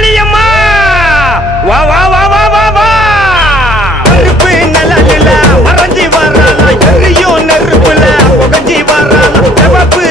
காளியம்மா வா வா வா வா வா வா நெருப்பு நிழலில மறைஞ்சி வராளா எரியும் நெருப்புல புகஞ்சி வராளா சிவப்பு